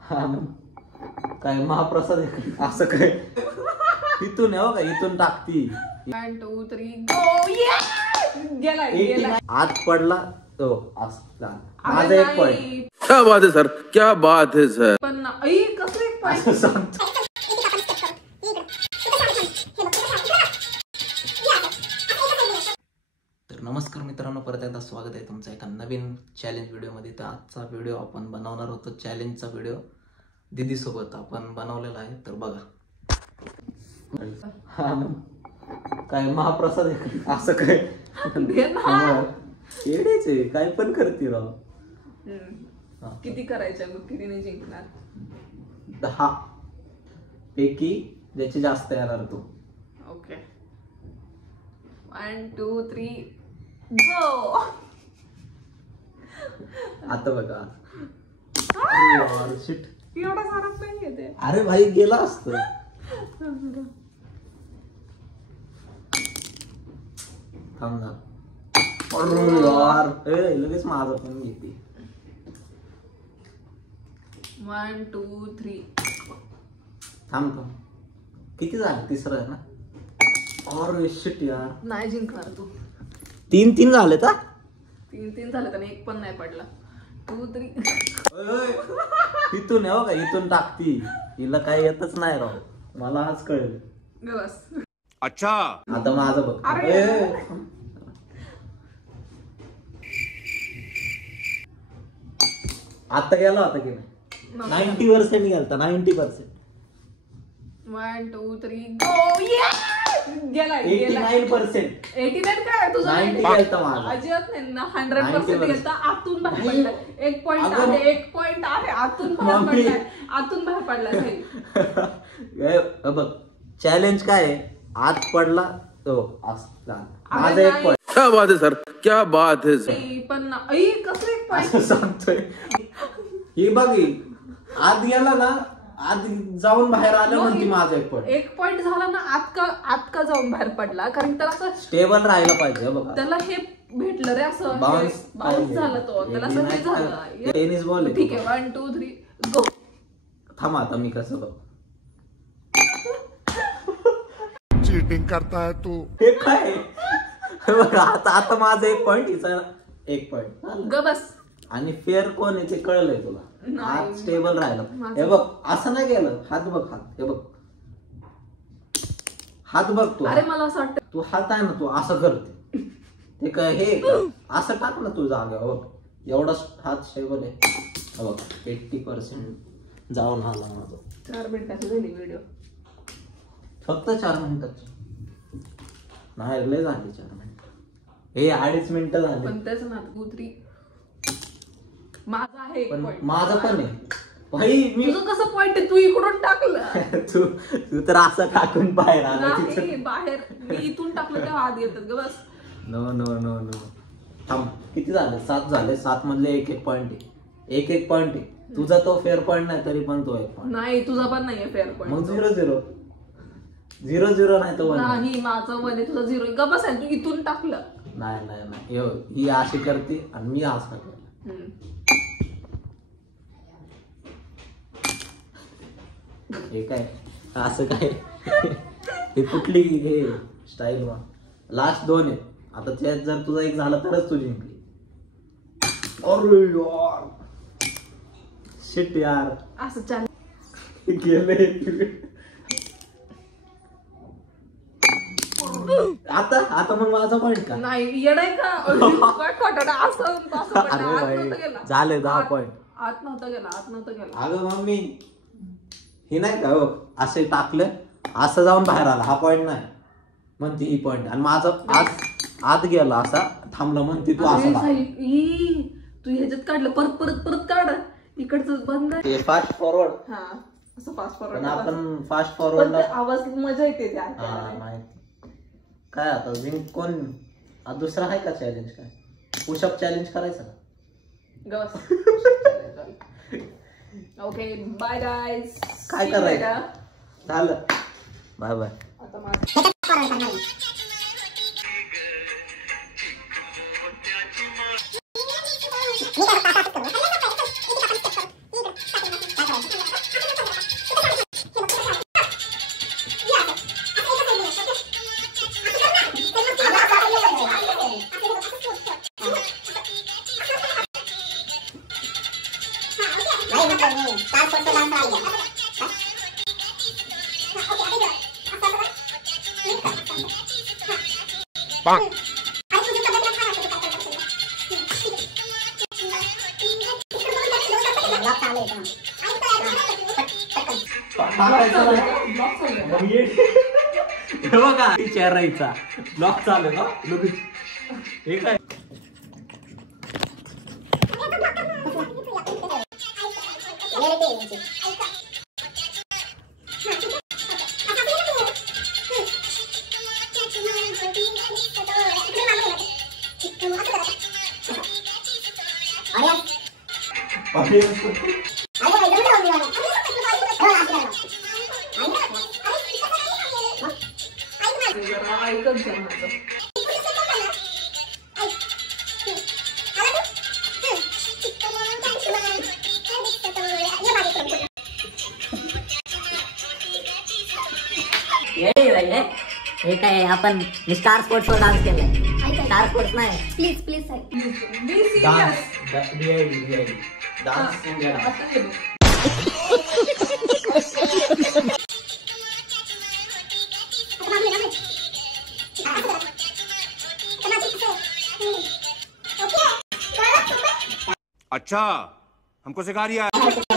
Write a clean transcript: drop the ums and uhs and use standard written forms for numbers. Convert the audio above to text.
हा मग काय महाप्रसाद असं काय इथून आहे का इथून टाकती 1 2 3 गो गेला आत पडला तो माझा एक पॉइंट. क्या बात है सर, क्या बात है सर. पण कसं एक पॉइंट. तर नमस्कार मित्रांनो, परत एकदा स्वागत आहे तुमचं एका नवीन चॅलेंज व्हिडिओमध्ये. तर आजचा व्हिडिओ आपण बनवणार होतो चॅलेंजचा व्हिडिओ दीदी सोबत आपण बनवलेला आहे. तर बघा हा काय महाप्रसाद असं काय येडेच आहे, काय पण करते राव. किती करायचं किती नाही जिंकणार. 10 पैकी ज्याची जास्त येणार तो. ओके 1 2 3 गो. आता बघा शिट एवढा सारा पण येते. अरे भाई गेला असत. थांब ना यार, लगेच माझं पण घेते. 1 2 3 थांब किती झालं? तिसरं आहे ना. और शिट यार, नाही जिंकणार तू. 3-3 झाले का? 3-3 झाले तर एक पण नाही पडला. 2 3 इथून आहे का इथून टाकती. हिला काय येतच नाही राव, मला आज कळलं. बस अच्छा आता माझं बघ. आता गेला होता की नाही? 90% गेलता. 90%. 1 2 3 गो गेला 89%. 89 काय तुझं? 90 गेलता माझा. अजिबात नाही ना. 100% गेलता. आतून बाहेर पडला. एक पॉइंट आहे, एक पॉइंट आहे. आतून बाहेर पडलाय, आतून बाहेर पडलाय. बघ चॅलेंज काय आहे, आत पडला तो माझा एक पॉइंट. क्या बात है सर, क्या बात है सर. पण कसं एक पॉइंट सांगतोय. हे बघ आत गेला ना, आत जाऊन बाहेर आलं म्हणते माझा एक पॉइंट. एक पॉइंट झाला ना, आत का जाऊन बाहेर पडला? कारण त्याला असं स्टेबल राहायला पाहिजे. बघा त्याला हे भेटलं रे, असं बाउन्स झाला तो. त्याला असं हे झालं. Tennis ball. ठीक आहे 1 2 3 गो. थांब आता मी कसं बघ. चीटिंग करता है तू. हे काय बघा, आता माझा एक पॉइंट, हिचा एक पॉइंट. ग बस. आणि फेअर कोण आहे ते कळलंय तुला. हात स्टेबल राहिला. हे बघ असं नाही गेलं. हात बघ, हात हे बघ, हात बघ तू. अरे मला असं वाटतं तू हात आहे ना, तू असं करते ते काय हे असं टाक ना तू जागा. बघ एवढा हात स्टेबल आहे. बघ 80% जाऊन आला माझा. 4 मिनिटाची झाली व्हिडिओ. फक्त 4 मिनिटाची नाही, लय झाली 4 मिनिटं. हे 2.5 मिनिटं झाली. पण त्याच ना 2 3 माझा आहे. पण माझं पण आहे भाई. मी तुझं कसं पॉइंट आहे? तू इकडून टाकलं. तू तर असं टाकून बाहेर आला. नाही बाहेर मी इथून टाकलं तेव्हा आत येतात. ग बस. No no no no. थांब किती झाले? 7 झाले. 7 मधले एक पॉइंट आहे. एक पॉइंट आहे. तुझा तो फेअर पॉइंट नाही तरी पण तो एक पॉइंट नाही. तुझा पण नाहीये फेअर पॉइंट. मग 0-0. 0-0 नाही तो 1 नाही. माझं 1 आहे, तुझा 0. ग बस आहे. तू इथून टाकलं. नाही नाही नाही. ही अशी करते आणि मी असं करते. हे काय असं काय हे कुठली हे स्टाईल. लास्ट 2 आहेत. आता त्यात जर तुझा एक झाला तरच तू जिंकली. अरे यार शिट यार, असं चाल गेले. आता मग माझा पॉइंट का नाही? येडाय का? अरे भाई झाले 10 पॉइंट. आत नव्हता गेला. अगं मम्मी हे नाही का असं टाकलं, असं जाऊन बाहेर आला. हा पॉइंट नाही म्हणते ही पॉइंट. आणि माझं आत गेला असा थांबला म्हणते तू असं. तू ह्याच्यात काढलं. परत काढ. इकडचं बंद आहे. Fast forward. हा असं फास्ट फॉरवर्ड. आपण फास्ट फॉरवर्ड आवाज मजा येते त्या. काय आता जिंक कोण? दुसरा आहे का चॅलेंज? काय पुशअप चॅलेंज करायचं? Okay bye guys. काय करायचं? झालं. Bye bye. आता हे बघा चेहराईचा ब्लॉक चालू आहे का हे काय जरा ऐकत जा माझं. हे काय आपण स्टार स्पोर्ट्स वर डान्स केलाय. स्टार स्पोर्ट्स नाही. प्लीज प्लीज साहेब. Be serious. डान्स इंडिया आता हे बघ. अच्छा हमको सिखा रिया है.